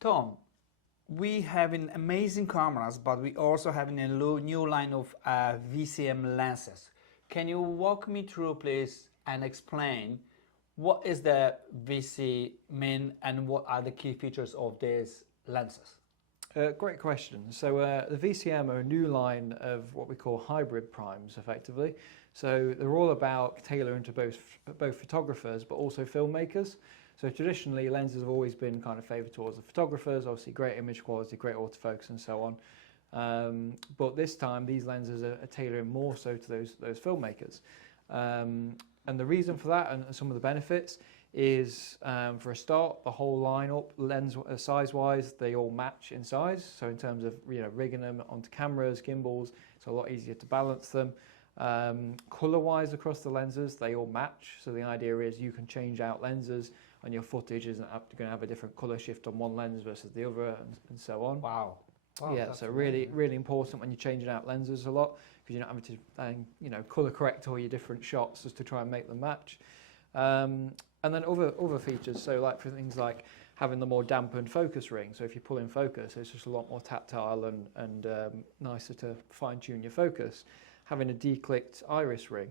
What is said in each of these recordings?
Tom, we have an amazing cameras, but we also have a new line of VCM lenses. Can you walk me through, please, and explain what is the VCM and what are the key features of these lenses? Great question. So the VCM are a new line of what we call hybrid primes, effectively. So they're all about tailoring to both photographers, but also filmmakers. So traditionally, lenses have always been kind of favoured towards the photographers, obviously great image quality, great autofocus and so on. But this time, these lenses are tailoring more so to those filmmakers. And the reason for that and some of the benefits is, for a start, the whole lineup, lens size-wise, they all match in size. So in terms of rigging them onto cameras, gimbals, it's a lot easier to balance them. Colour-wise across the lenses, they all match. So the idea is you can change out lenses and your footage isn't going to have a different colour shift on one lens versus the other and so on. Wow. Yeah, so really important when you're changing out lenses a lot, because you're not having to colour correct all your different shots just to try and make them match. And then other features, so like for things like having the more dampened focus ring. So if you pull in focus, it's just a lot more tactile and nicer to fine tune your focus. Having a declicked iris ring.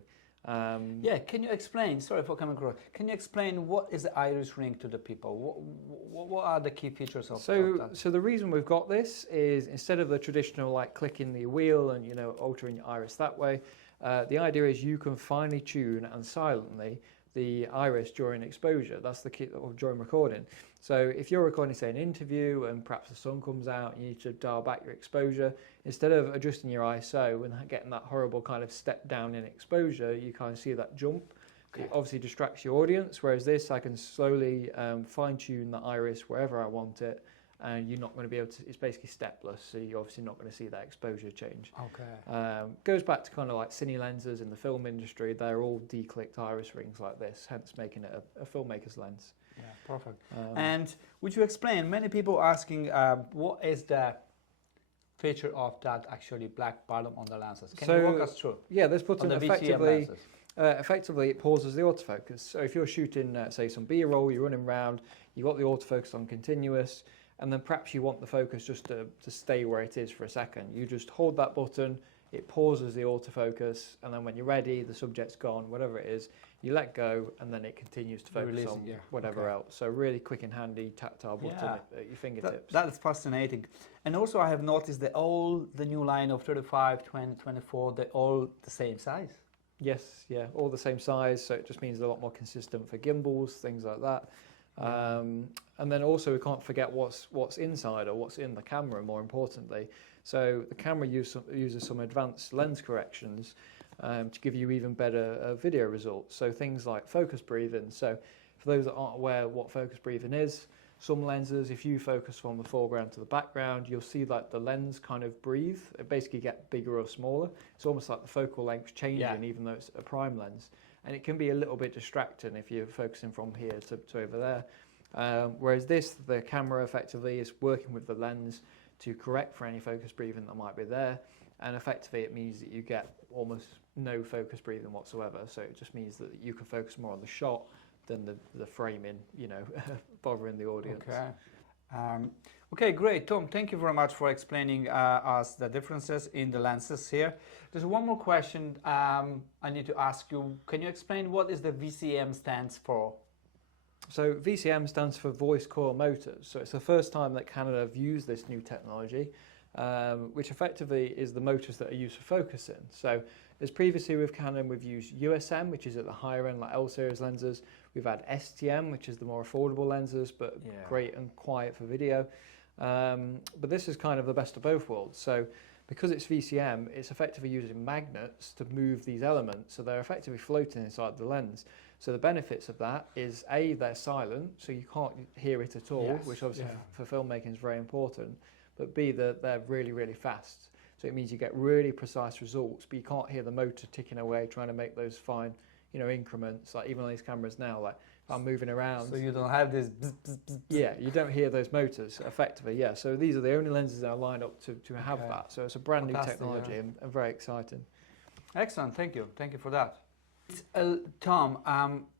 Yeah, can you explain, sorry for coming across, can you explain what is the iris ring to the people? What are the key features of that? So the reason we've got this is, instead of the traditional like clicking the wheel and altering your iris that way, the idea is you can finely tune and silently the iris during exposure. That's the key, or during recording. So if you're recording, say, an interview and perhaps the sun comes out and you need to dial back your exposure, instead of adjusting your ISO and getting that horrible kind of step down in exposure, you kind of see that jump. Okay. It obviously distracts your audience, whereas this, I can slowly fine tune the iris wherever I want it, and you're not going to be able to, it's basically stepless, so you're obviously not going to see that exposure change. Okay. Goes back to kind of like cine lenses in the film industry. They're all declicked iris rings like this, hence making it a filmmaker's lens. Yeah, perfect. And would you explain, many people asking what is the feature of that actually black bottom on the lenses? Can you walk us through? Yeah, this button on the effectively, effectively it pauses the autofocus. So if you're shooting, say, some B-roll, you're running around, you've got the autofocus on continuous, and then perhaps you want the focus just to stay where it is for a second. You just hold that button, it pauses the autofocus, and then when you're ready, the subject's gone, whatever it is, you let go, and then it continues to focus on whatever else. So really quick and handy tactile button at your fingertips. That is fascinating. And also I have noticed that all the new line of 35, 20, 24, they're all the same size. Yes, yeah, all the same size, so it just means they're a lot more consistent for gimbals, things like that. And then also we can't forget what's inside or what's in the camera, more importantly. So the camera uses some advanced lens corrections to give you even better video results. So things like focus breathing. So for those that aren't aware what focus breathing is, some lenses, if you focus from the foreground to the background, you'll see that the lens kind of breathe. It basically get bigger or smaller. It's almost like the focal length changing, even though it's a prime lens. And it can be a little bit distracting if you're focusing from here to over there. Whereas this, the camera effectively is working with the lens to correct for any focus breathing that might be there. And effectively it means that you get almost no focus breathing whatsoever. So it just means that you can focus more on the shot than the framing, bothering the audience. Okay. Okay, great. Tom, thank you very much for explaining us the differences in the lenses here. There's one more question I need to ask you. Can you explain what is the VCM stands for? So VCM stands for voice coil motors. So it's the first time that Canon have used this new technology, which effectively is the motors that are used for focusing. So as previously with Canon, we've used USM, which is at the higher end, like L series lenses. We've had STM, which is the more affordable lenses, but great and quiet for video. But this is kind of the best of both worlds. So because it's VCM, it's effectively using magnets to move these elements, so they're effectively floating inside the lens. So the benefits of that is A, they're silent, so you can't hear it at all, which obviously for filmmaking is very important, but B, they're really, really fast. So it means you get really precise results, but you can't hear the motor ticking away trying to make those fine, increments, like even on these cameras now, like if I'm moving around. So you don't have this bzz, bzz, bzz. Yeah, you don't hear those motors effectively, So these are the only lenses that are lined up to have that. So it's a brand new technology and very exciting. Excellent, thank you. Thank you for that. Tom,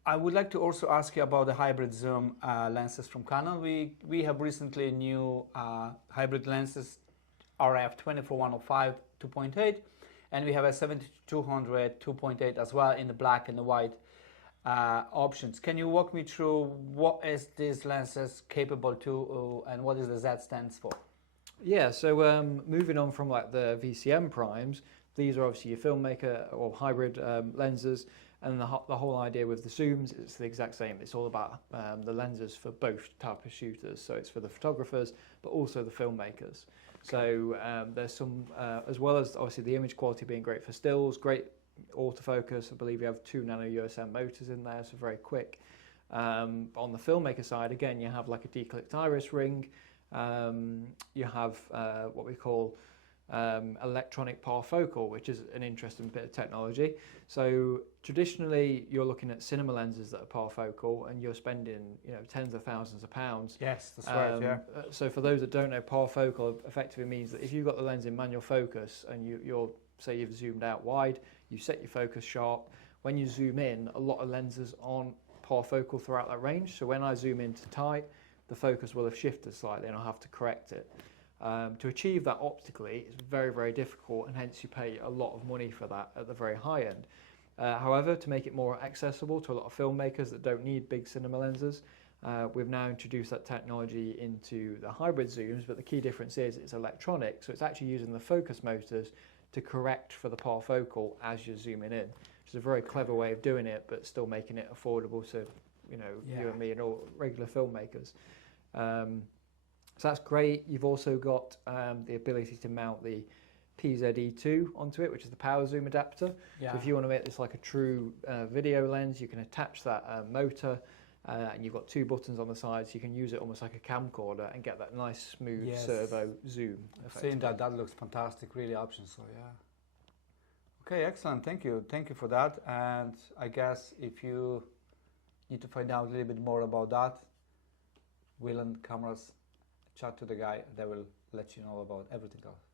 I would like to also ask you about the hybrid zoom lenses from Canon. We have recently new hybrid lenses, RF 24-105 2.8, and we have a 7200 2.8 as well in the black and the white options. Can you walk me through what is these lenses capable to and what is the Z stands for? Yeah, so moving on from like the VCM primes, these are obviously your filmmaker or hybrid lenses, and the whole idea with the zooms is the exact same. It's all about the lenses for both type of shooters. So it's for the photographers, but also the filmmakers. So there's some, as well as obviously the image quality being great for stills, great autofocus. I believe you have 2 nano USM motors in there, so very quick. On the filmmaker side, again, you have like a declicked iris ring. You have what we call electronic parfocal, which is an interesting bit of technology. So traditionally you're looking at cinema lenses that are parfocal and you're spending, you know, tens of thousands of pounds. Yes, that's right, yeah. So for those that don't know, parfocal effectively means that if you've got the lens in manual focus and you're say you've zoomed out wide, you set your focus sharp, when you zoom in, a lot of lenses aren't parfocal throughout that range. So when I zoom into tight, the focus will have shifted slightly and I'll have to correct it. To achieve that optically is very, very difficult, and hence you pay a lot of money for that at the very high end. However, to make it more accessible to a lot of filmmakers that don't need big cinema lenses, we've now introduced that technology into the hybrid zooms, but the key difference is it's electronic, so it's actually using the focus motors to correct for the parfocal as you're zooming in, which is a very clever way of doing it, but still making it affordable to, you know, you and me and all regular filmmakers. So that's great. You've also got the ability to mount the PZE2 onto it, which is the power zoom adapter. Yeah. So if you want to make this like a true video lens, you can attach that motor, and you've got 2 buttons on the side, so you can use it almost like a camcorder and get that nice smooth servo zoom. I've seen that. That looks fantastic. Really options. So yeah. Okay, excellent. Thank you. Thank you for that. And I guess if you need to find out a little bit more about that, Whelan Cameras, chat to the guy. They will let you know about everything else.